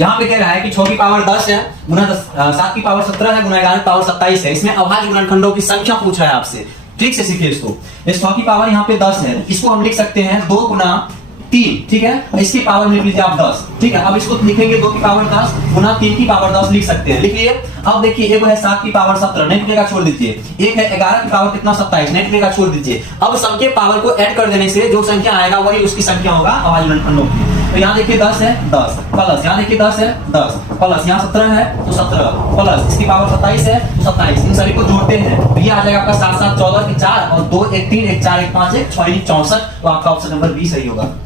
यहाँ पे कह रहा है कि 6 की पावर 10 है गुना 7 की पावर 17 है गुना 11 की पावर 27 है। इसमें अभाज्य गुणनखंडों की संख्या पूछा है आपसे, ठीक से सीखिए इसको। इस 6 की पावर यहाँ पे 10 है, इसको हम लिख सकते हैं 2 गुना 3, ठीक है। इसकी पावर लिख लीजिए आप 10, ठीक है। अब इसको लिखेंगे 2 की पावर 10 गुना 3 की पावर 10 लिख सकते हैं, लिख लिए। अब देखिए एक है 7 की पावर 17, नहीं लिखेगा छोड़ दीजिए। एक है 11 की पावर कितना 27, नहीं लिखेगा छोड़ दीजिए। अब सबके पावर को ऐड कर देने से जो संख्या आएगा वही उसकी संख्या होगा अभाज्य गुणनखंडों की। तो यहाँ देखिए 10 है 10 प्लस, यहाँ देखिए 10 है 10 प्लस, यहाँ 17 है तो 17 प्लस, इसकी पावर 27 है तो 27, इन सभी को जोड़ते हैं तो ये आ जाएगा आपका 7 7 14 की 4 और 2 1 3 1 4 1 5 1 6 64। तो आपका ऑप्शन नंबर बी सही होगा।